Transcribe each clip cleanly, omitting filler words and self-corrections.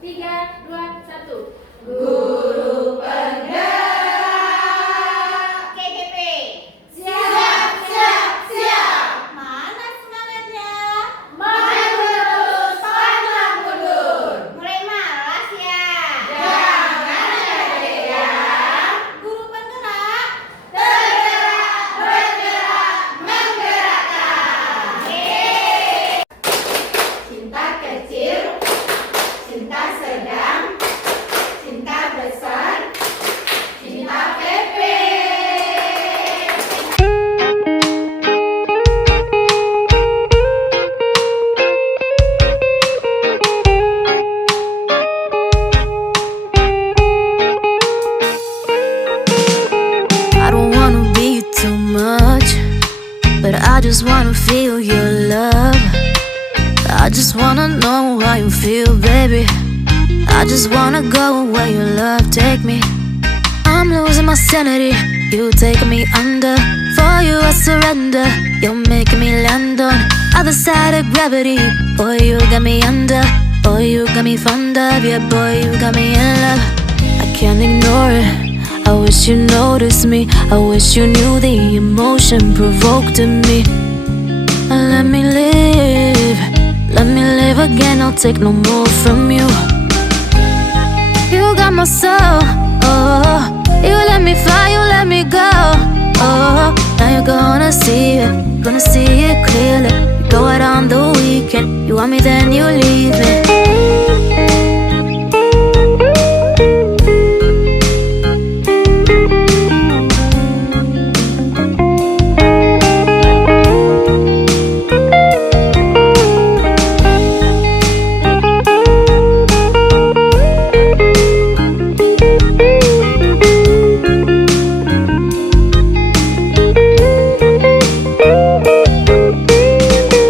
3, 2, 1. Guru penggerak KGP. siap, siap, siap. Mana semangatnya? Maju terus, pantang mundur. Mulai malas ya. Jangan ada yang Guru penggerak. tergerak, bergerak, menggerakkan. Cinta kecil, cinta sedang, cinta besar, cinta PP. I don't wanna be too much, but I just wanna feel your love. I just wanna know how you feel, baby. I just wanna go where your love take me. I'm losing my sanity, you taking me under. For you I surrender, you're making me land on other side of gravity. Boy, you got me under. Boy, you got me fond of. Yeah, boy, you got me in love. I can't ignore it. I wish you noticed me. I wish you knew the emotion provoked in me. Let me live. Let me live again. I'll take no more from you. You got my soul. Oh, you let me fly. You let me go. Oh, now you're gonna see it. Gonna see it clearly. You go out on the weekend. You want me, then you leave me.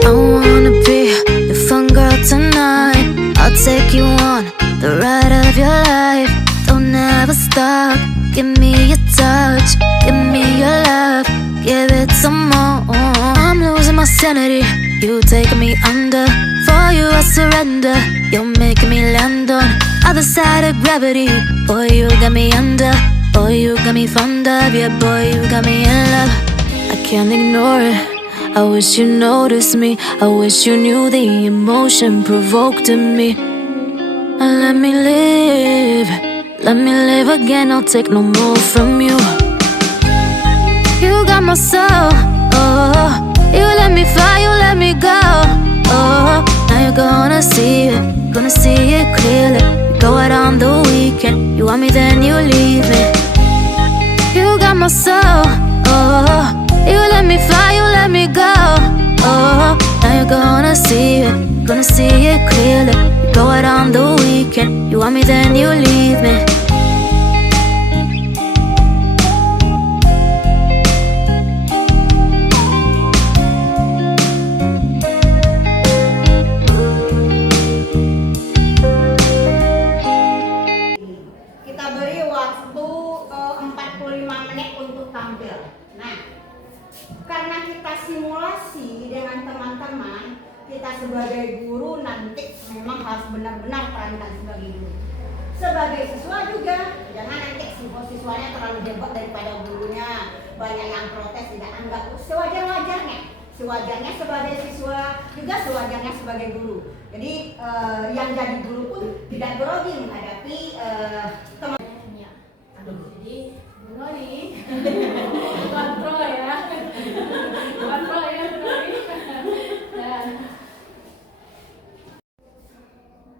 I wanna be your fun girl tonight. I'll take you on the ride of your life. Don't ever stop. Give me your touch. Give me your love. Give it some more. I'm losing my sanity. You taking me under. For you I surrender. You're making me land on other side of gravity. Boy, you got me under. Boy, you got me fond of. Yeah, boy, you got me in love. I can't ignore it. I wish you noticed me. I wish you knew the emotion provoked in me. Let me live. Let me live again. I'll take no more from you. You got my soul. Oh, you let me fly. You let me go. Oh, now you're gonna see it. Gonna see it clearly. You go out on the weekend. You want me, then you leave me. You got my soul. Oh, you let me fly, you let me go. Oh, now you're gonna see it. Gonna see it clearly. You go out on the weekend. You want me, then you leave me. Kita beri waktu 45 menit untuk tampil. Nah, karena kita simulasi dengan teman-teman, kita sebagai guru nanti memang harus benar-benar perankan sebagai guru. Sebagai siswa juga, jangan nanti siswanya terlalu hebat daripada gurunya, banyak yang protes, tidak anggap sewajar-wajarnya. Sewajarnya sebagai siswa, juga sewajarnya sebagai guru. Jadi yang jadi guru pun tidak grogi menghadapi teman. Jadi, Bruno nih, kontrol ya, kontrol ya Bruno nih. Dan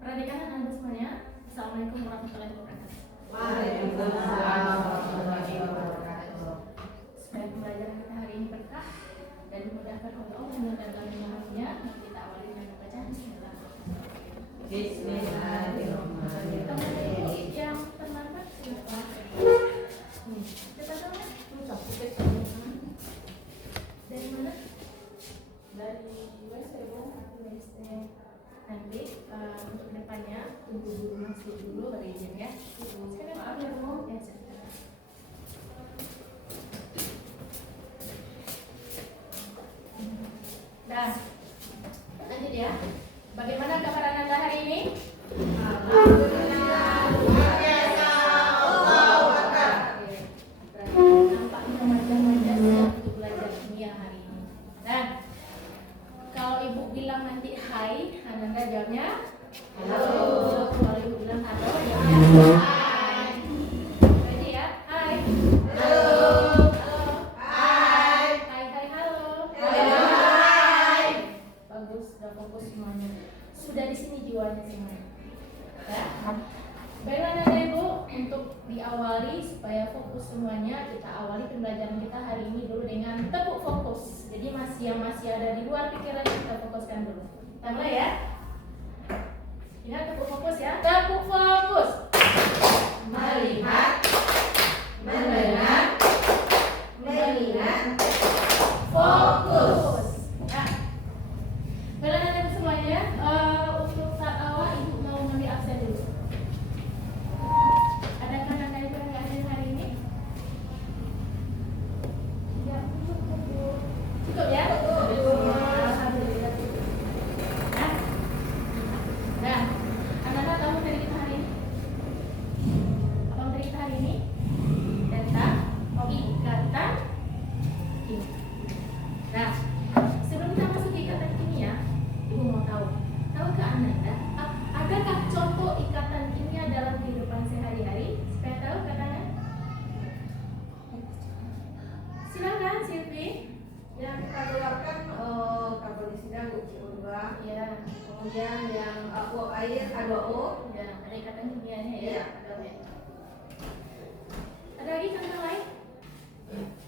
perhatikan anak-anak semuanya. Assalamualaikum warahmatullahi wabarakatuh. Waalaikumsalam warahmatullahi wabarakatuh. Supaya pembelajaran kita hari ini berkah dan dimudahkan oleh Allah dan kami memahaminya, kita awali dengan membaca Bismillahirrahmanirrahim. Bismillahirrahmanirrahim. Teman-teman yang terlambat silakan. Dari mana? Dari WC nanti untuk kedepannya tunggu dulu masuk dulu baru izin ya. Sekarang maaf ya Bu. Ya sebentar. Nah, lanjut ya. Bagaimana kabar Anda hari ini? Halo. Kalau ibu bilang halo, ya. Hai. Ready ya? Hai. Halo. Hai. Hai, hai, halo. Halo. Hai. Bagus, sudah fokus semuanya. Sudah di sini jiwanya semuanya. Ya. Baiklah Nanda Ibu, untuk diawali supaya fokus semuanya, kita awali pembelajaran kita hari ini dulu dengan tepuk fokus. Jadi yang masih ada di luar pikiran kita fokuskan dulu. Kita mulai ya. Ingat tepuk fokus ya. Tepuk fokus. Melihat, mendengar, mengingat, Fokus. Nah, baiklah Nanda Ibu semuanya. Untuk saat awal Ibu mau mengambil absen dulu. Adakah Nanda Ibu yang hadir hari ini? Tidak cukup. Cukup ya? Alhamdulillah. Nah, nah, anak-anak tahu materi kita hari ini? Apa materi kita hari ini? Tentang ikatan kimia. Nah, sebelum kita masuk ke ikatan kimia, Ibu mau tahu, tahukah Anda, adakah contoh ikatan kimia dalam kehidupan sehari-hari? Supaya tahu katanya. Silakan Silvi. yang kita keluarkan karbonisida CO2, Ya, kemudian yang uap air H2O. ya, ada ikatan kimianya ya. Iya. Ada lagi contoh lain?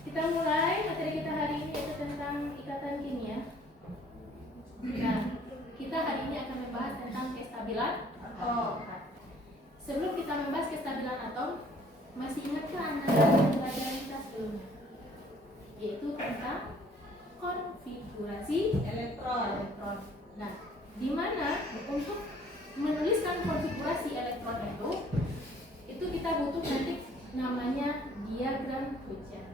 Kita mulai materi kita hari ini yaitu tentang ikatan kimia. Nah, kita hari ini akan membahas tentang kestabilan atom. Sebelum kita membahas kestabilan atom, masih ingatkah Anda dari pelajaran kita sebelumnya? Yaitu tentang konfigurasi Elektron. Nah, di mana untuk menuliskan konfigurasi elektron itu kita butuh nanti namanya diagram hujan.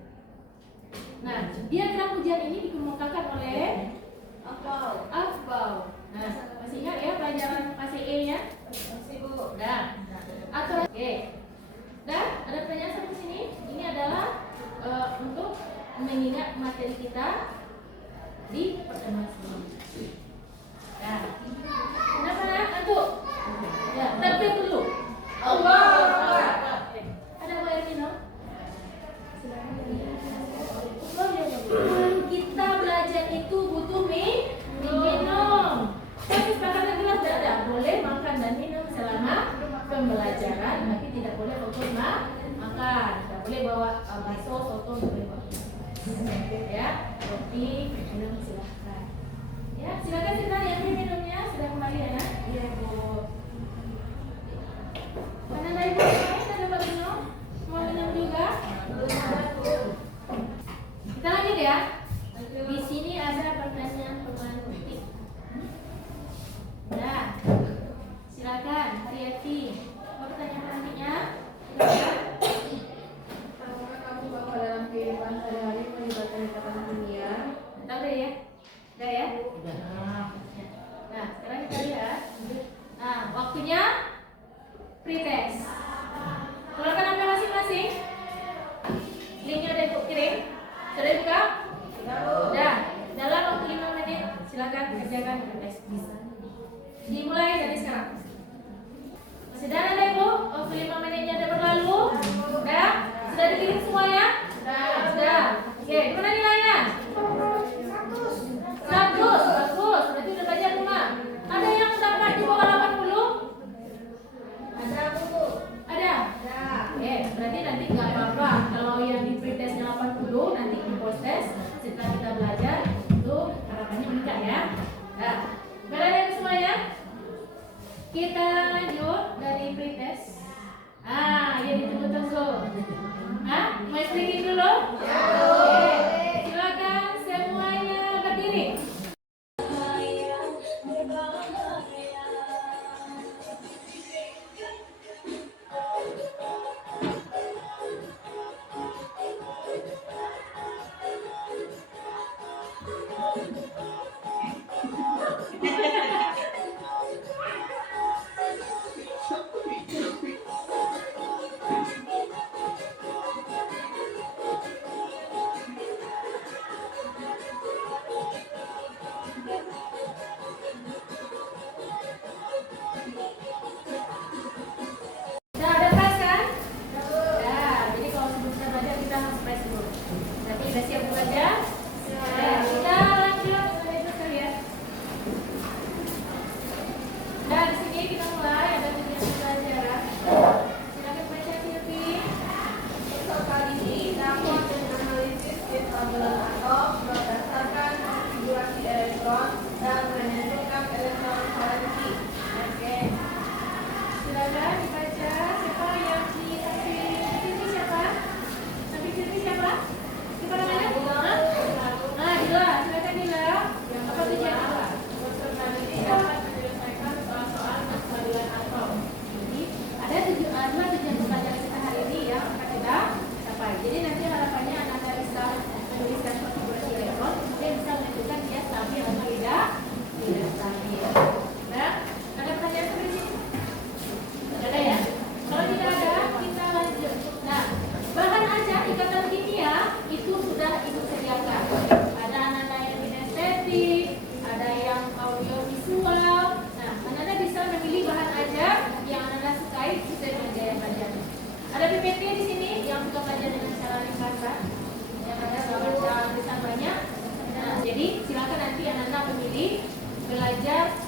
Nah, diagram hujan ini dikemukakan oleh Afbal. Nah, masih ingat ya pelajaran PCE-nya? Masih Bu. Nah, atau oke. Dan ada pertanyaan sampai sini. Ini adalah untuk mengingat materi kita di pertemuan sebelumnya. Nah, kenapa ngantuk? Ya, takbir dulu. Allah. Ada mau air minum? Silakan. Kita belajar itu butuh minum. Tapi sekarang gelas tidak ada. Boleh makan dan minum selama pembelajaran, tapi tidak boleh fokus makan. Tidak boleh bawa bakso, soto, boleh bawa. Ya, roti, minum silahkan. Ya, silakan kita yang minumnya sudah kembali ya, Nak? Iya Bu. Mana dari Bu? Ada Pak Bino? Mau minum juga? Belum ada Bu. Kita lanjut ya. Di sini ada pertanyaan pemantik. Nah, silakan Haryati. Mau pertanyaan pemantiknya? Tahukah kamu bahwa dalam kehidupan sehari-hari melibatkan ikatan kimia? Tahu deh ya? Udah ya? Nah, sekarang kita lihat. Nah, waktunya pretest. Keluarkan nama masing-masing. Linknya udah Ibu kirim. Sudah buka? Udah. Dalam waktu 5 menit silakan kerjakan pretest. Dimulai dari sekarang. Masih ada nggak Ibu? Waktu 5 menitnya udah berlalu. Udah? Sudah dikirim semuanya? Sudah. Oke, mana nilainya? 100. Bagus. Berarti udah belajar rumah. Ada yang dapat di bawah 80? Ada Bu. Ada? Ada. Oke, berarti nanti nggak apa-apa. Kalau yang di pretestnya 80, nanti di post test setelah kita belajar itu harapannya meningkat ya. Nah, berada semuanya. Kita lanjut dari pretest. Yang ditunggu-tunggu. Mau speaking dulu? Oke, silakan semuanya berdiri.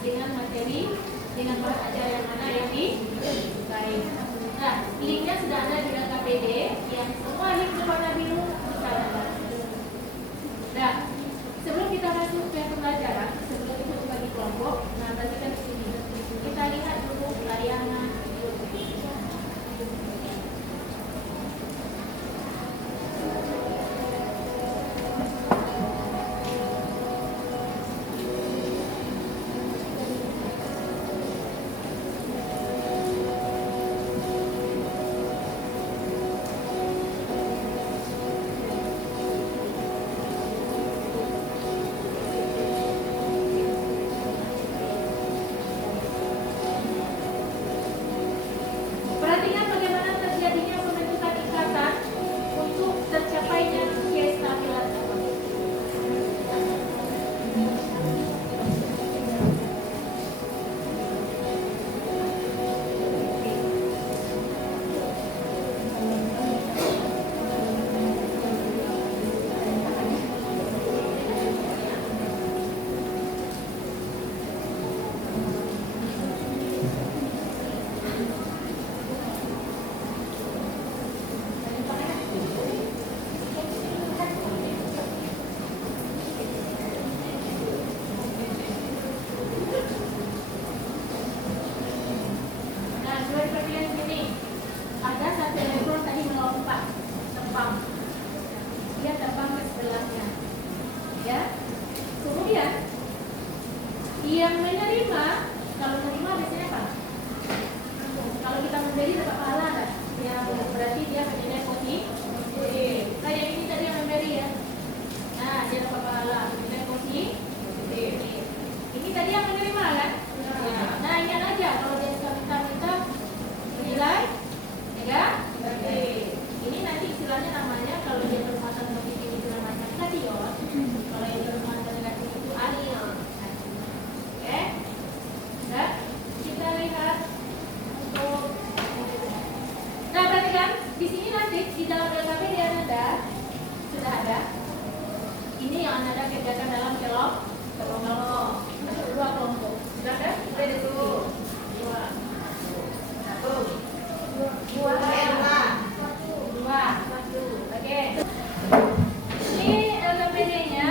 dengan materi, dengan bahan ajar yang mana yang disukai. Nah, linknya sudah ada di KPD, yang semua link berwarna biru bisa ada. Nah, sebelum kita masuk ke pembelajaran, sebelum kita bagi kelompok, nah perhatikan di sini. Kita lihat dulu layanan perhatikan bagaimana terjadinya pembentukan ikatan untuk tercapainya kestabilan ekonomi. Nah, dua perhatikan sini. Ada satu elektron tadi melompat, terbang. Dia terbang ke sebelahnya. Ya. Kemudian yang menerima, kalau menerima biasanya apa? Kalau kita memberi dapat pahala kan? Ya, berarti dia menilai positif. Nah, yang ini tadi yang memberi ya. Nah, dia dapat pahala, menilai positif. Ini tadi yang menerima kan? Ya. Nah, ingat aja kalau dia suka minta menilai negatif. Ini nanti istilahnya namanya kalau dia bermuatan positif itu namanya kation. Kalau yang bermuatan negatif itu anion. Oke? Nah, kita lihat untuk. Nah, perhatikan di sini nanti di dalam LKPD Anda sudah ada. Ini yang Anda kerjakan dalam kelompok. Dua kelompok. Sudah ada? Sudah ada dulu. Dua. Satu. Dua. Dua. Satu. Oke. Ini LKPD-nya.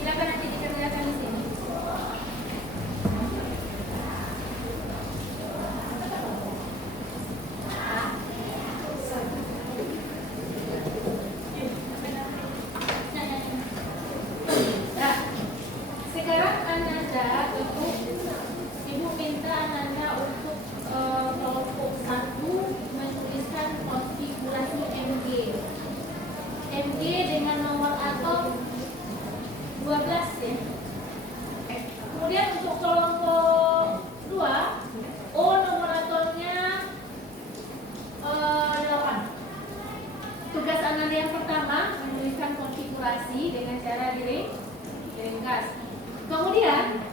Silakan nanti dikerjakan di sini. Nah, sekarang Ananda untuk Ibu minta Ananda untuk kelompok 1 menuliskan konfigurasi MG. MG dengan nomor atom 12 ya. Kemudian untuk kelompok 2 O nomor atomnya 8. Tugas Ananda yang pertama menuliskan konfigurasi dengan cara diringkas. Kemudian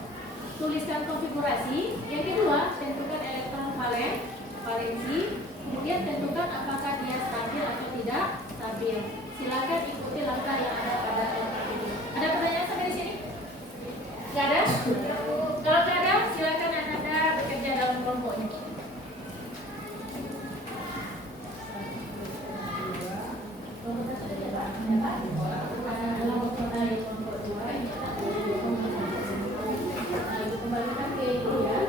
tuliskan konfigurasi. Yang kedua, tentukan elektron valensi. Kemudian tentukan apakah dia stabil atau tidak stabil. Silakan ikuti langkah yang ada pada LKPD. Ada pertanyaan sampai di sini? Tidak ada? Kalau tidak ada, silakan Anda bekerja dalam kelompoknya. Kembalikan ke itu ya.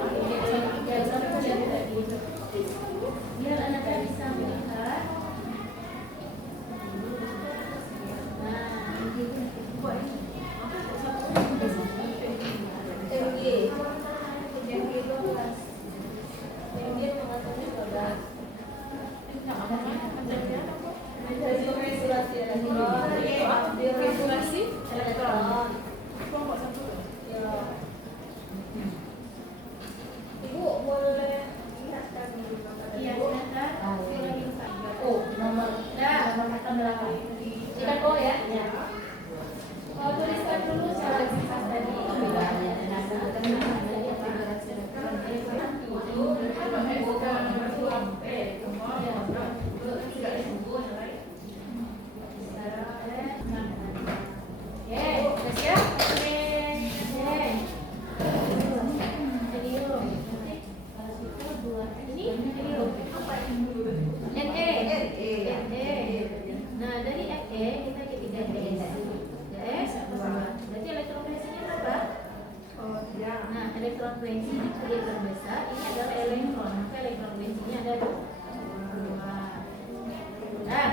Nah,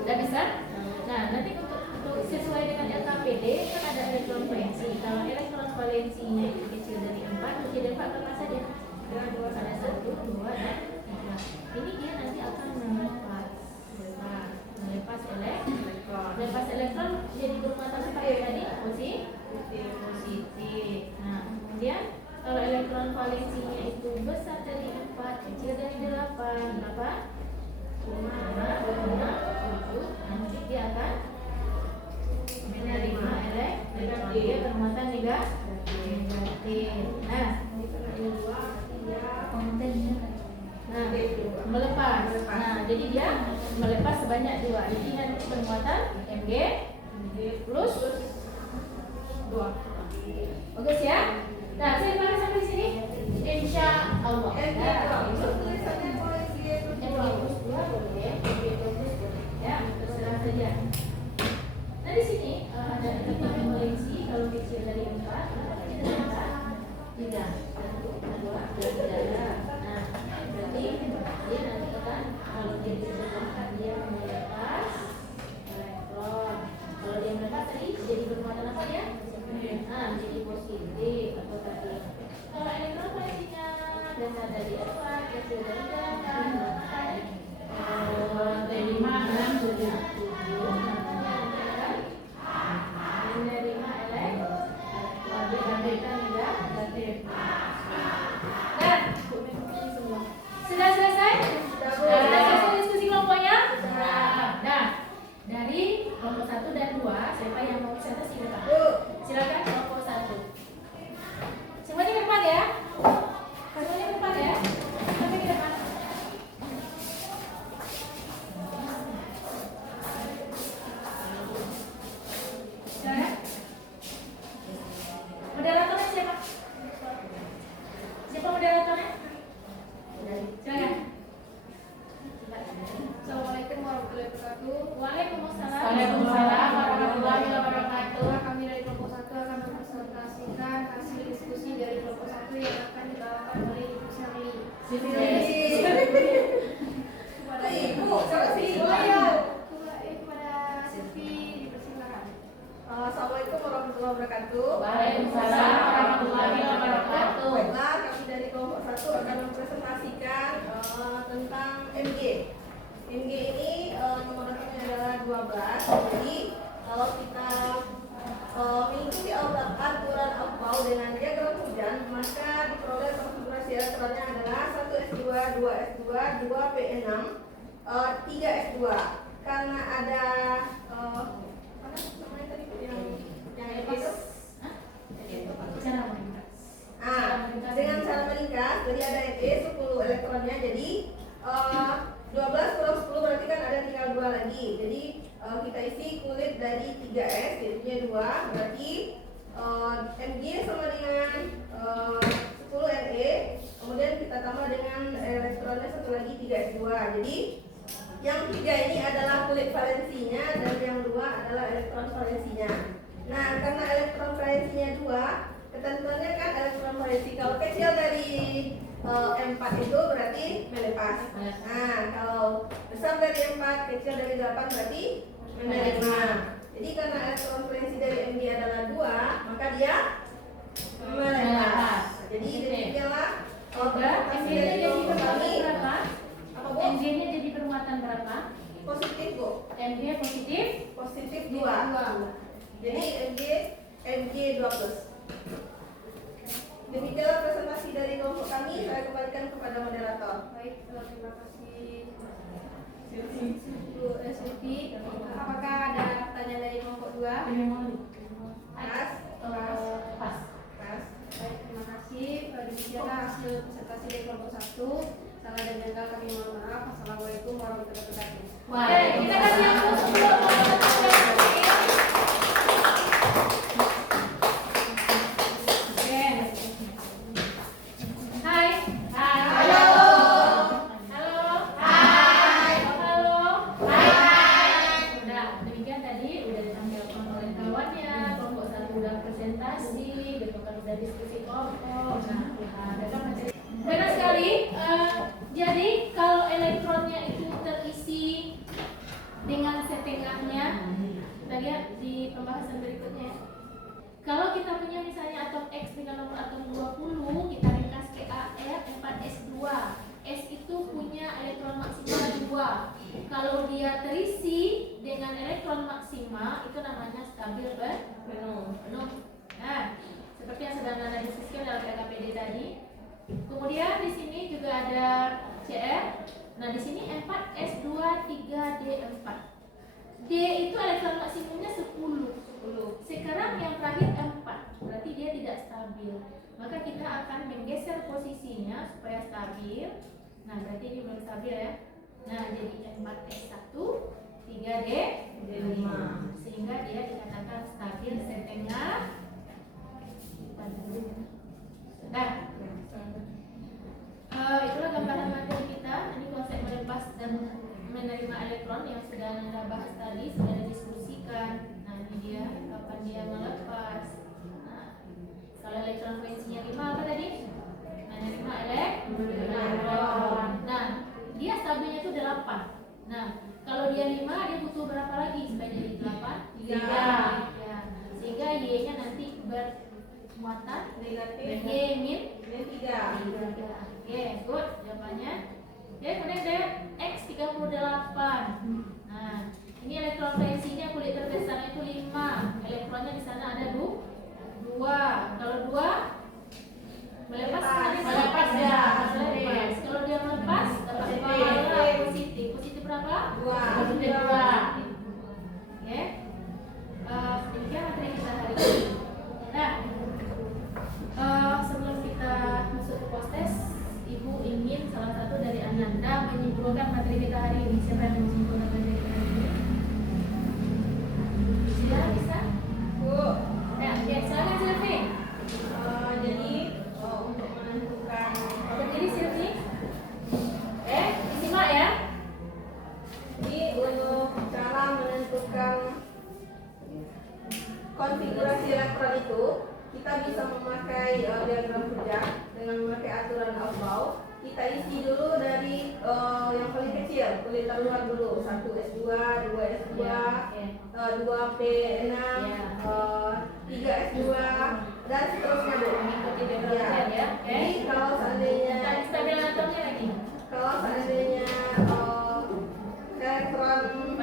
udah bisa? Nah, nanti untuk sesuai dengan LKPD kan ada elektron valensi. Kalau elektron valensinya itu kecil dari 4, kecil dari 4 apa saja? Ada 1, 2, dan 3. Ini dia nanti akan melepas elektron jadi bermuatan seperti tadi positif. Nah, kemudian kalau elektron valensinya itu besar dari 4, kecil dari 8, berapa? 5, 7, nanti dia akan menerima elektron dia bermuatan negatif. Nah, melepas. Nah, jadi dia melepas sebanyak 2. Jadi nanti bermuatan Mg plus 2. Bagus ya? Nah, saya bahas sampai sini. Insya Allah. Tulisannya mulai dia Mg plus 2 boleh, Mg plus 2 ya, terserah saja. Nah, di sini ada elektron valensi kalau kecil dari 4, kecil dari 4, 3, 1, 2, 3. Nah, berarti dia nanti akan kalau dia bermuatan dia melepas elektron. Kalau dia melepas tadi jadi bermuatan apa ya? Nah, jadi positif atau tadi. Kalau elektron valensinya besar dari 4, kecil dari 8, dari 5, 6, 7, menerima elektron dia negatif. Dan sudah selesai? Sudah selesai diskusi kelompoknya? Nah, dari kelompok 1 dan 2, siapa yang mau presentasi depan? Silakan kelompok 1. Semuanya ke depan ya? Semuanya ke depan ya? Sampai ke depan. Silakan. Moderatornya siapa? Siapa moderatornya? Silakan. Assalamualaikum warahmatullahi wabarakatuh. Waalaikumsalam. Waalaikumsalam warahmatullahi wabarakatuh. Kami dari kelompok 1 akan mempresentasikan hasil diskusi dari kelompok 1 yang akan dibawakan oleh Ibu Sherly. Kepada Ibu, kepada Silvi, dipersilakan. Assalamualaikum warahmatullahi wabarakatuh. Waalaikumsalam warahmatullahi wabarakatuh. Baiklah, kami dari kelompok 1 akan mempresentasikan tentang MG. MG ini nomor datangnya adalah 12. Jadi kalau kita mengikuti aturan AUPAU dengan diagram hujan, maka diperoleh konfigurasi elektronnya adalah 1s2, 2s2, 2p6, 3s2. Karena ada mana namanya tadi yang itu? Cara meningkat. Dengan cara meningkat, jadi ada E 10 elektronnya, jadi 12 kurang 10 berarti kan ada tinggal 2 lagi. Jadi kita isi kulit dari 3S, jadinya 2, berarti Mg sama dengan 10 Ne, kemudian kita tambah dengan elektronnya satu lagi 3S2. Jadi yang 3 ini adalah kulit valensinya dan yang 2 adalah elektron valensinya. Nah, karena elektron valensinya 2, ketentuannya kan elektron valensi kalau kecil dari 4 itu berarti melepas. Nah, kalau besar dari 4, kecil dari 8 berarti menerima. Jadi karena elektron valensi dari Mg adalah 2, maka dia melepas. Jadi demikianlah Mg-nya jadi bermuatan berapa? Apa, Bu? Mg-nya jadi bermuatan berapa? Positif, Bu. Mg positif. Positif 2. Jadi Mg 2+. Demikianlah presentasi dari kelompok kami. Saya kembalikan kepada moderator. Baik, terima kasih Bu Silvi. Apakah ada pertanyaan dari kelompok 2? Mas, Pas. Mas. Baik, terima kasih. Demikianlah hasil presentasi dari kelompok 1. Salah dan janggal kami mohon maaf. Assalamualaikum warahmatullahi wabarakatuh. Oke, kita kasih yang sebelum Hai. Hai. Halo. Halo. Hai. Halo. Hai. Udah, demikian tadi udah ditampilkan oleh kawannya, kelompok 1 udah presentasi, gitu kan udah diskusi kelompok. Nah, ada kan materi. Benar sekali. Jadi dengan nomor atom 20, kita ringkas KAR 4S2. S itu punya elektron maksima 2. Kalau dia terisi dengan elektron maksima, itu namanya stabil penuh. Nah, seperti yang sudah Anda diskusikan dalam PKPD tadi. Kemudian di sini juga ada CR. Nah, di sini 4S2 3D4. D itu elektron maksimumnya 10. Sekarang yang terakhir 4, berarti dia tidak stabil. Maka kita akan menggeser posisinya supaya stabil. Nah, berarti ini belum stabil ya. Nah, jadi 4S1 3D5, sehingga dia dikatakan stabil setengah. Nah, itulah gambaran materi kita. Ini konsep melepas dan menerima elektron yang sudah Anda bahas tadi, sudah didiskusikan. Nah, ini dia kapan dia melepas. Nah, kalau elektron frekuensinya 5 apa tadi? Menerima elektron. Nah, dia stabilnya itu 8. Nah, kalau dia 5, dia butuh berapa lagi supaya jadi 8? 3. Ya. Sehingga Y-nya nanti bermuatan Negatif Y min 3. Oke, good jawabannya. Oke, kemudian ada X38. Nah, ini elektron valensinya kulit terbesar itu 5. Elektronnya di sana ada 2. Kalau 2 melepas ya. Kalau dia melepas dapat pahala positif. Positif berapa? 2. Positif 2. Oke. Demikian materi kita hari ini. Nah, sebelum kita masuk ke post-test, Ibu ingin salah satu dari Ananda menyimpulkan materi kita hari ini. Siapa yang mau menyimpulkan materi kita hari ini? Bisa? Bu, Ya, oke, silakan Sylvie. jadi untuk menentukan Berdiri Sylvie. Disimak ya. ini untuk cara menentukan konfigurasi elektron itu, kita bisa memakai diagram kerja dengan memakai aturan Aufbau. Kita isi dulu dari yang paling kecil, kulit terluar dulu, 1S2, 2S2, 2P6, 3S2, dan seterusnya Bu. Mengikuti diagram kerja ya. Oke. Jadi kalau seandainya Stabil atomnya lagi. elektron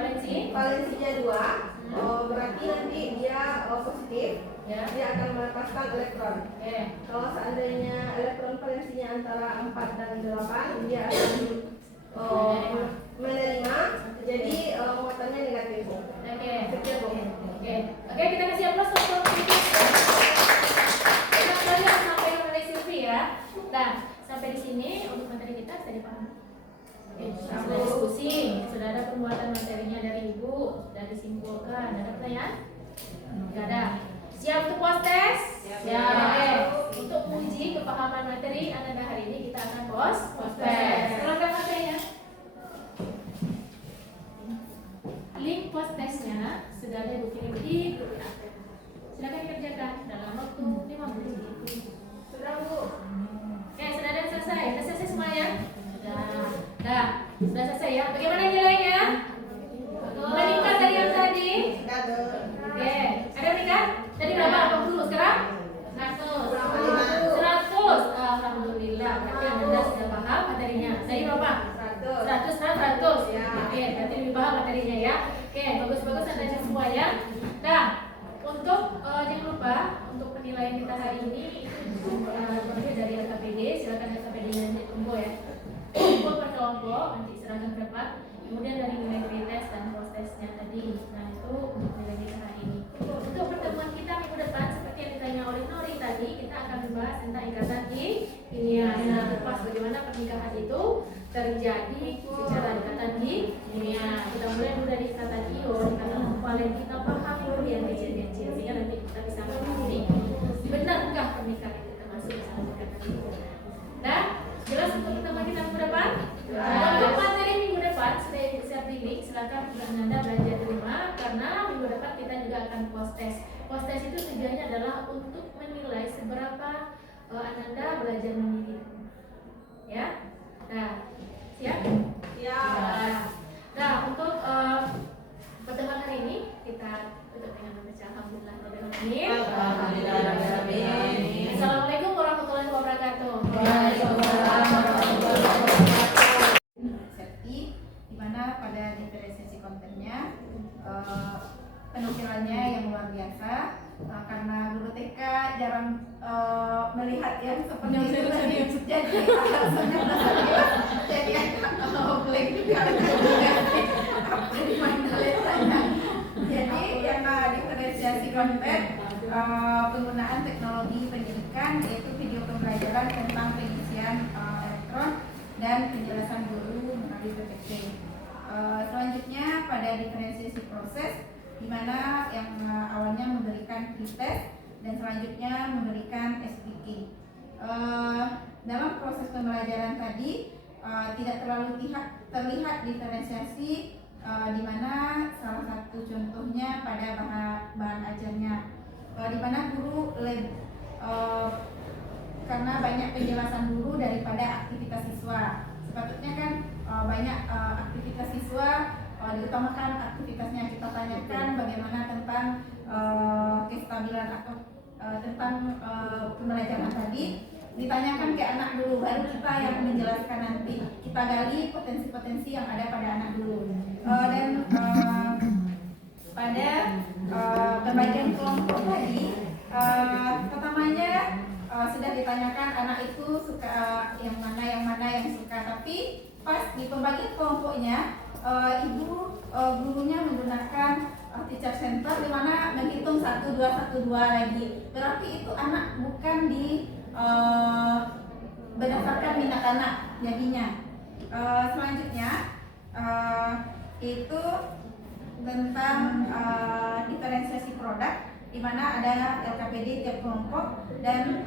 valensinya 2, berarti nanti dia positif. Ya. Dia akan melepaskan elektron. Oke. Kalau seandainya elektron valensinya antara 4 dan 8, dia akan menerima. Jadi muatannya negatif. Oke. Sekian Bu. Oke, kita kasih aplaus untuk kita kalian sampai mulai Sylvie ya. Nah, sampai di sini untuk materi kita sudah dipahami. Oke, sudah diskusi, sudah ada pembuatan materinya dari Ibu, sudah disimpulkan. Ada pertanyaan? Tidak ada. Siap untuk post-test? Ya. Untuk uji kepahaman materi Anda hari ini kita akan post-test. Silakan materinya. Link post-testnya sudah ada dikirim di grup WA. Silakan dikerjakan dalam waktu 5 menit. Sudah Bu. Oke, sudah ada selesai. Sudah selesai semua ya? Sudah selesai ya. Bagaimana nilainya? Meningkat dari yang tadi? Oke, ada meningkat? Tadi berapa? 80 sekarang? 100. Alhamdulillah. Berarti Anda sudah paham materinya. Tadi berapa? 100. Oke, berarti lebih paham materinya ya. Oke, bagus-bagus Anda semua ya. Nah, untuk jangan lupa untuk penilaian kita hari ini itu terdiri dari LKPD. Silakan LKPD-nya dikumpul ya. Kumpul per kelompok, nanti serahkan berapa. Kemudian dari nilai pretest dan post-testnya tadi. Nah, itu untuk nilai kita hari ini. Untuk pertemuan kita minggu depan, seperti yang ditanya oleh Nori tadi, kita akan membahas tentang ikatan kimia. Nah, lepas bagaimana pernikahan itu terjadi secara ikatan kimia. Kita mulai dulu dari ikatan ion, ikatan valen, kita paham dulu yang kecil-kecil, sehingga nanti kita bisa memahami benarkah pernikahan itu termasuk dalam ikatan kimia. Nah, jelas untuk pertemuan kita minggu depan. Untuk materi minggu depan sudah saya pilih, silakan Anda belajar di rumah karena minggu depan kita juga akan post-test. Post-test itu tujuannya adalah untuk menilai seberapa Anda belajar memilih. Ya. Nah, siap? Nah, untuk pertemuan hari ini kita tutup dengan membaca alhamdulillah. Alhamdulillah. jarang melihat yang seperti itu tadi. Jadi alasannya serius, jadi blank juga apa di mana letanya. Jadi yang diferensiasi konten penggunaan teknologi pendidikan yaitu video pembelajaran tentang pengisian elektron dan penjelasan guru melalui PPT. Selanjutnya pada diferensiasi proses di mana yang awalnya memberikan pretest dan selanjutnya memberikan SPK. Dalam proses pembelajaran tadi tidak terlalu terlihat diferensiasi di mana salah satu contohnya pada bahan ajarnya di mana guru karena banyak penjelasan guru daripada aktivitas siswa. Sepatutnya kan banyak aktivitas siswa diutamakan aktivitasnya. Kita tanyakan bagaimana tentang kestabilan atau tentang pembelajaran tadi, ditanyakan ke anak dulu, baru kita yang menjelaskan nanti. Kita gali potensi-potensi yang ada pada anak dulu. Dan pada pembagian kelompok tadi, pertamanya sudah ditanyakan anak itu suka yang mana yang suka, tapi pas di pembagian kelompoknya gurunya menggunakan teacher center di mana menghitung 1, 2, 1, 2 lagi. Berarti itu anak bukan berdasarkan minat anak jadinya. Selanjutnya itu tentang diferensiasi produk di mana ada LKPD tiap kelompok dan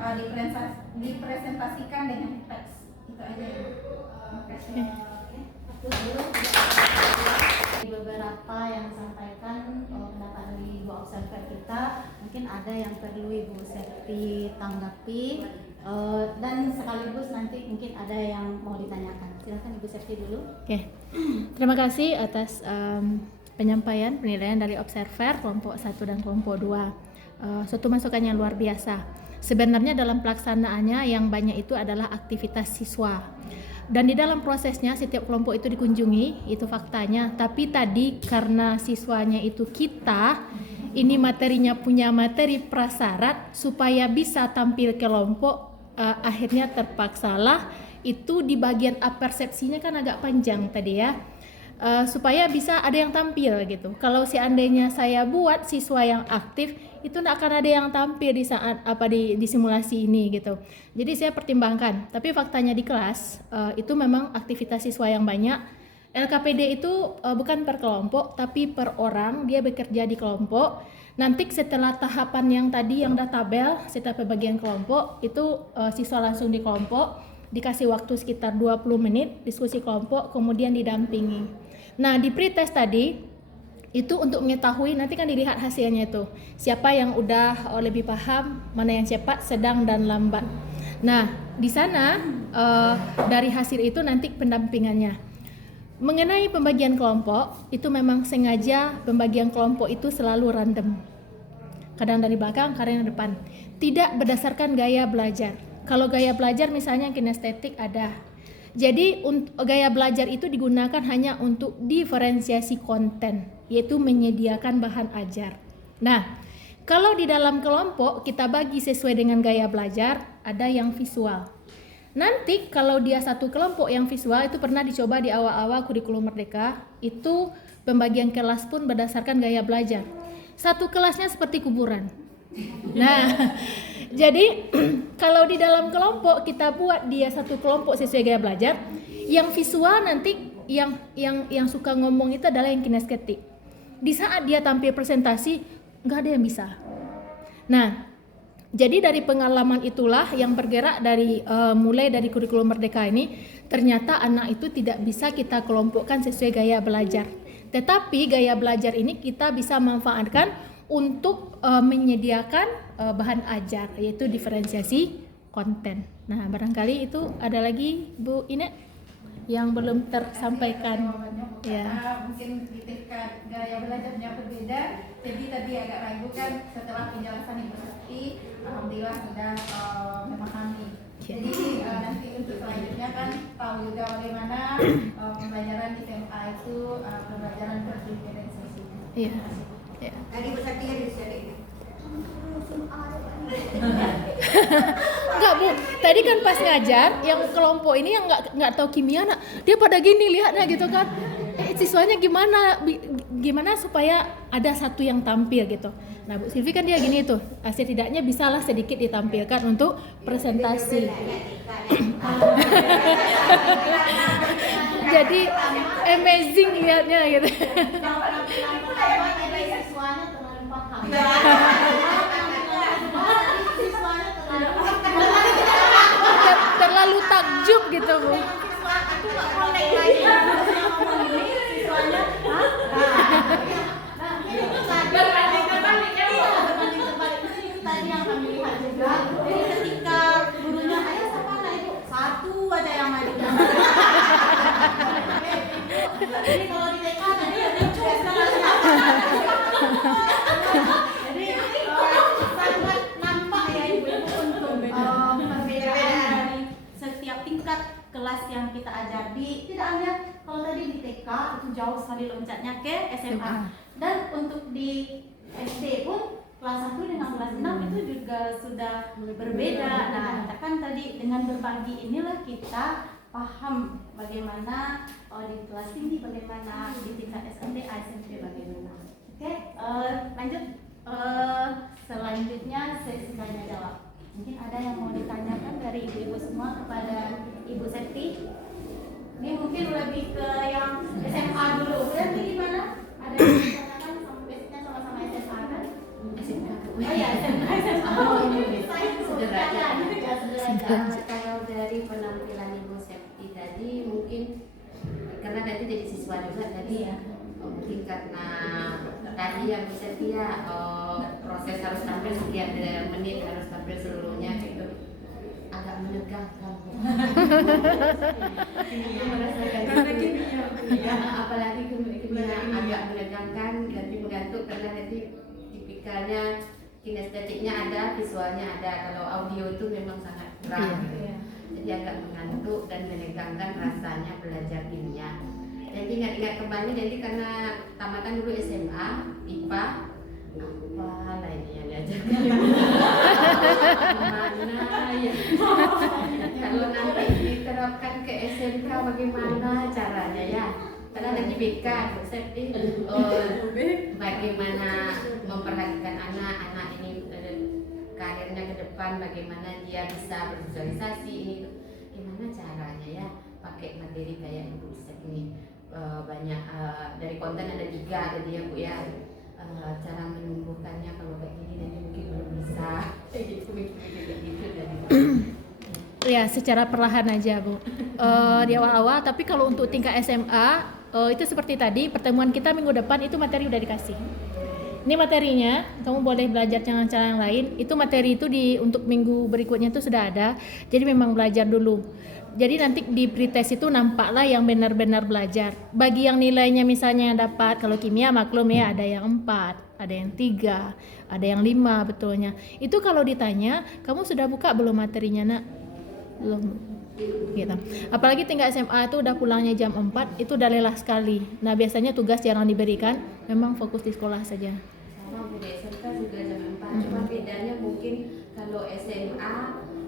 dipresentasikan dengan teks. Itu aja ya. Terima kasih. Beberapa yang disampaikan pendapat dari Ibu observer kita, mungkin ada yang perlu Ibu Septi tanggapi dan sekaligus nanti mungkin ada yang mau ditanyakan. Silakan Ibu Septi dulu. Oke, terima kasih atas penyampaian penilaian dari observer kelompok 1 dan kelompok 2. Suatu masukan yang luar biasa. Sebenarnya dalam pelaksanaannya yang banyak itu adalah aktivitas siswa. Dan di dalam prosesnya setiap kelompok itu dikunjungi, itu faktanya. Tapi tadi karena siswanya itu kita, ini materinya punya materi prasyarat supaya bisa tampil kelompok, akhirnya terpaksalah itu di bagian persepsinya kan agak panjang tadi ya. Supaya bisa ada yang tampil gitu. Kalau seandainya saya buat siswa yang aktif, itu tidak akan ada yang tampil di saat di simulasi ini gitu. Jadi saya pertimbangkan. Tapi faktanya di kelas itu memang aktivitas siswa yang banyak. LKPD itu bukan per kelompok, tapi per orang. Dia bekerja di kelompok. Nanti setelah tahapan yang tadi yang udah tabel, setelah pembagian kelompok, itu siswa langsung di kelompok, dikasih waktu sekitar 20 menit diskusi kelompok, kemudian didampingi. Nah di pretest tadi itu untuk mengetahui, nanti kan dilihat hasilnya itu siapa yang udah lebih paham, mana yang cepat, sedang dan lambat. Nah di sana dari hasil itu nanti pendampingannya. Mengenai pembagian kelompok itu memang sengaja pembagian kelompok itu selalu random, kadang dari belakang, kadang dari depan, tidak berdasarkan gaya belajar. Kalau gaya belajar misalnya kinestetik ada. Jadi gaya belajar itu digunakan hanya untuk diferensiasi konten, yaitu menyediakan bahan ajar. Nah, kalau di dalam kelompok kita bagi sesuai dengan gaya belajar, ada yang visual. Nanti kalau dia satu kelompok yang visual itu pernah dicoba di awal-awal kurikulum Merdeka, itu pembagian kelas pun berdasarkan gaya belajar. Satu kelasnya seperti kuburan. Nah, jadi kalau di dalam kelompok kita buat dia satu kelompok sesuai gaya belajar, yang visual nanti yang suka ngomong itu adalah yang kinestetik. Di saat dia tampil presentasi nggak ada yang bisa. Nah, jadi dari pengalaman itulah yang bergerak dari mulai dari kurikulum Merdeka ini, ternyata anak itu tidak bisa kita kelompokkan sesuai gaya belajar. Tetapi gaya belajar ini kita bisa manfaatkan untuk menyediakan bahan ajar, yaitu diferensiasi konten. Nah, barangkali itu ada lagi Bu Ine yang belum tersampaikan. Ya. Mungkin di tingkat gaya belajarnya berbeda, jadi tadi agak ragu kan setelah penjelasan Ibu Septi, alhamdulillah sudah memahami. Jadi nanti untuk selanjutnya kan tahu juga bagaimana pembelajaran di SMA itu pembelajaran berdiferensiasi. Iya. Ya. Tadi Bu Septi ya di Enggak Bu, tadi kan pas ngajar yang kelompok ini yang nggak tahu kimia nak, dia pada gini lihatnya gitu kan. Siswanya gimana supaya ada satu yang tampil gitu. Nah Bu Silvi kan dia gini tuh, setidaknya bisalah sedikit ditampilkan untuk presentasi. Jadi amazing lihatnya gitu. Terlalu takjub gitu Bu. Tadi yang kami lihat juga, jadi ketika gurunya ayah siapa lah ibu, satu aja yang maju. Jadi kalau di TK tadi ada cus jadi sangat nampak ya ibu-ibu untuk perbedaan dari setiap tingkat kelas yang kita ajar. Tidak hanya kalau tadi di TK itu jauh sekali loncatnya ke SMA, dan untuk di SD pun kelas 1 dengan kelas 6 itu juga sudah berbeda. Nah, kan tadi dengan berbagi inilah kita paham bagaimana di kelas tinggi, bagaimana di tingkat SMP, SMP bagaimana. Oke, lanjut. Selanjutnya sesi tanya jawab. Mungkin ada yang mau ditanyakan dari ibu-ibu semua kepada Ibu Septi. Ini mungkin lebih ke yang SMA dulu. Berarti gimana? Ada yang mau ditanyakan basicnya sama-sama SMA kan? Oh iya, SMA. Oh ini Kalau dari penampilan Ibu Septi tadi mungkin karena tadi jadi siswa juga tadi ya, mungkin karena tadi yang bisa dia proses harus tampil sekian menit, harus tampil seluruhnya gitu, agak menegangkan. Merasakan itu, apalagi kimia agak menegangkan, nanti mengantuk karena nanti tipikalnya kinestetiknya ada, visualnya ada. Kalau audio itu memang sangat kurang, jadi agak mengantuk dan menegangkan rasanya belajar kimia. Jadi ingat-ingat kembali, jadi karena tamatan dulu SMA IPA, apalah ini yang diajarkan gimana ya. Kalau nanti diterapkan ke SMK bagaimana caranya ya, karena nanti BK bagaimana memperhatikan anak-anak ini karirnya ke depan, bagaimana dia bisa bersosialisasi, ini gimana caranya ya, pakai materi kayak Ibu Sep ini. Banyak dari konten ada 3 tadi ya Bu ya, cara menumbuhkannya kalau kayak gini nanti mungkin belum bisa gitu Ya secara perlahan aja Bu, di awal-awal. Tapi kalau untuk tingkat SMA itu seperti tadi pertemuan kita minggu depan itu materi udah dikasih. Ini materinya, kamu boleh belajar dengan cara yang lain. Itu materi itu untuk minggu berikutnya itu sudah ada. Jadi memang belajar dulu. Jadi nanti di pretest itu nampaklah yang benar-benar belajar. Bagi yang nilainya misalnya yang dapat, kalau kimia maklum ya ada yang 4, ada yang 3, ada yang 5 betulnya. Itu kalau ditanya, kamu sudah buka belum materinya nak? Belum. Gitu. Apalagi tingkat SMA itu udah pulangnya jam 4, itu udah lelah sekali. Nah biasanya tugas jarang diberikan, memang fokus di sekolah saja. sama Bu, di SMK juga jam 4, cuma bedanya mungkin kalau SMA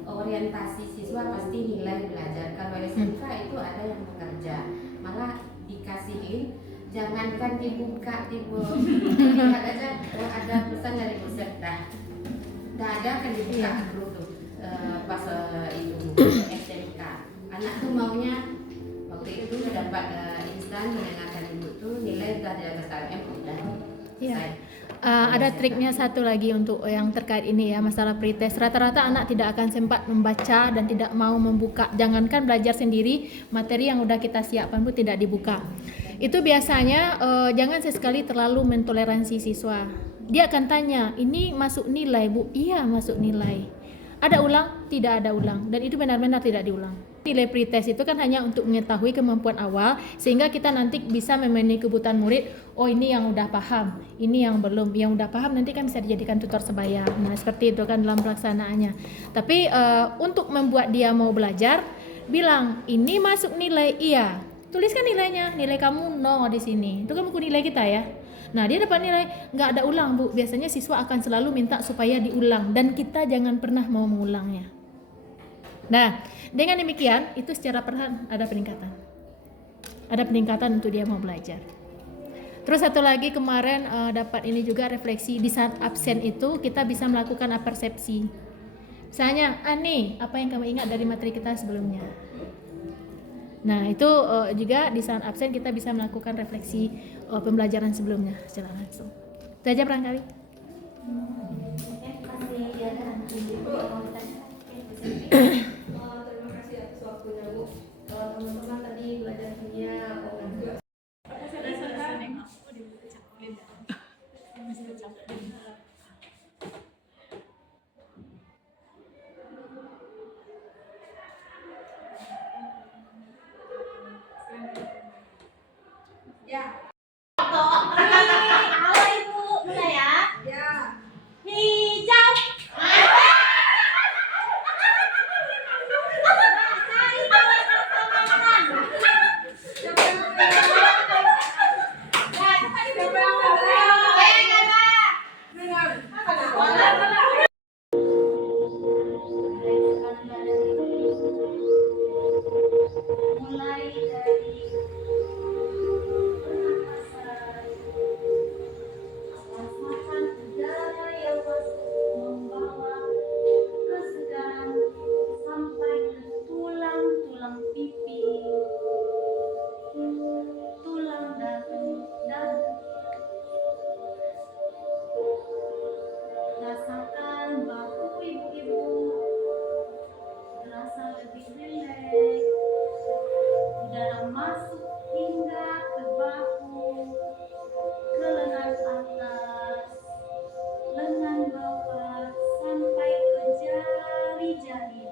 orientasi siswa pasti nilai belajar, kalau SMK itu ada yang bekerja, malah dikasihin jangankan dibuka, lihat aja ada pesan dari Bu Septa, dah ada kan dibuka dulu tuh pas itu SMK, anak tuh maunya waktu itu dapat instan mendengarkan ibu tuh nilai udah di atas KM udah selesai. Ada triknya satu lagi untuk yang terkait ini ya, masalah pretest. Rata-rata anak tidak akan sempat membaca dan tidak mau membuka. Jangankan belajar sendiri, materi yang udah kita siapkan pun tidak dibuka. Itu biasanya jangan sesekali terlalu mentoleransi siswa. Dia akan tanya, ini masuk nilai Bu? Iya masuk nilai. Ada ulang? Tidak ada ulang. Dan itu benar-benar tidak diulang. Nilai pretest itu kan hanya untuk mengetahui kemampuan awal, sehingga kita nanti bisa memenuhi kebutuhan murid. Oh ini yang udah paham, ini yang belum. Yang udah paham nanti kan bisa dijadikan tutor sebaya. Nah seperti itu kan dalam pelaksanaannya. Tapi untuk membuat dia mau belajar, bilang ini masuk nilai, iya. Tuliskan nilainya, nilai kamu 0 di sini. Itu kan buku nilai kita ya. Nah, dia dapat nilai nggak ada ulang, Bu. Biasanya siswa akan selalu minta supaya diulang dan kita jangan pernah mau mengulangnya. Nah, dengan demikian itu secara perlahan ada peningkatan. Ada peningkatan untuk dia mau belajar. Terus satu lagi kemarin dapat ini juga refleksi di saat absen itu kita bisa melakukan persepsi. Misalnya, Ani, apa yang kamu ingat dari materi kita sebelumnya? Nah, itu juga di saat absen kita bisa melakukan refleksi pembelajaran sebelumnya secara langsung. Itu aja barangkali. Terima kasih atas waktunya Bu. Teman-teman tadi belajar kimia, juga ya. Halo Ibu, mulai ya. Ya. Hijau. Mulai dari rasakan udara yang masuk membawa kesegaran sampai ke tulang-tulang pipi, tulang dan rasakan bahu ibu-ibu terasa lebih rileks, udara masuk hingga ke bahu, ke lengan atas, lengan bawah sampai ke jari-jari.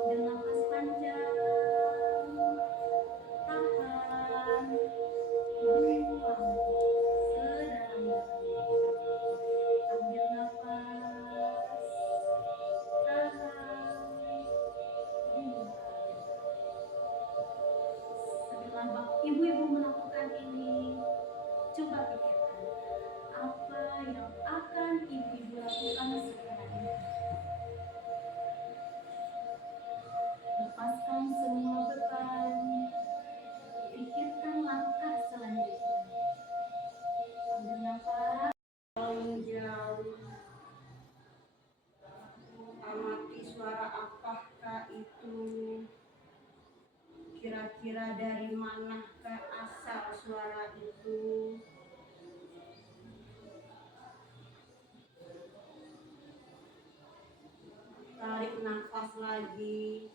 Ambil nafas panjang, tahan, buang sedalam-dalamnya. Ambil nafas, tahan, buang. Setelah ibu-ibu melakukan ini, coba pikirkan apa yang akan ibu-ibu lakukan sekarang. Lepaskan semua beban, pikirkan langkah selanjutnya. Ambil nafas jauh, amati suara apakah itu, kira-kira dari manakah asal suara itu. Tarik nafas lagi,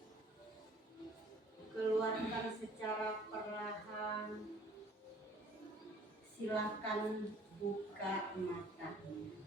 keluarkan secara perlahan. Silakan buka matanya.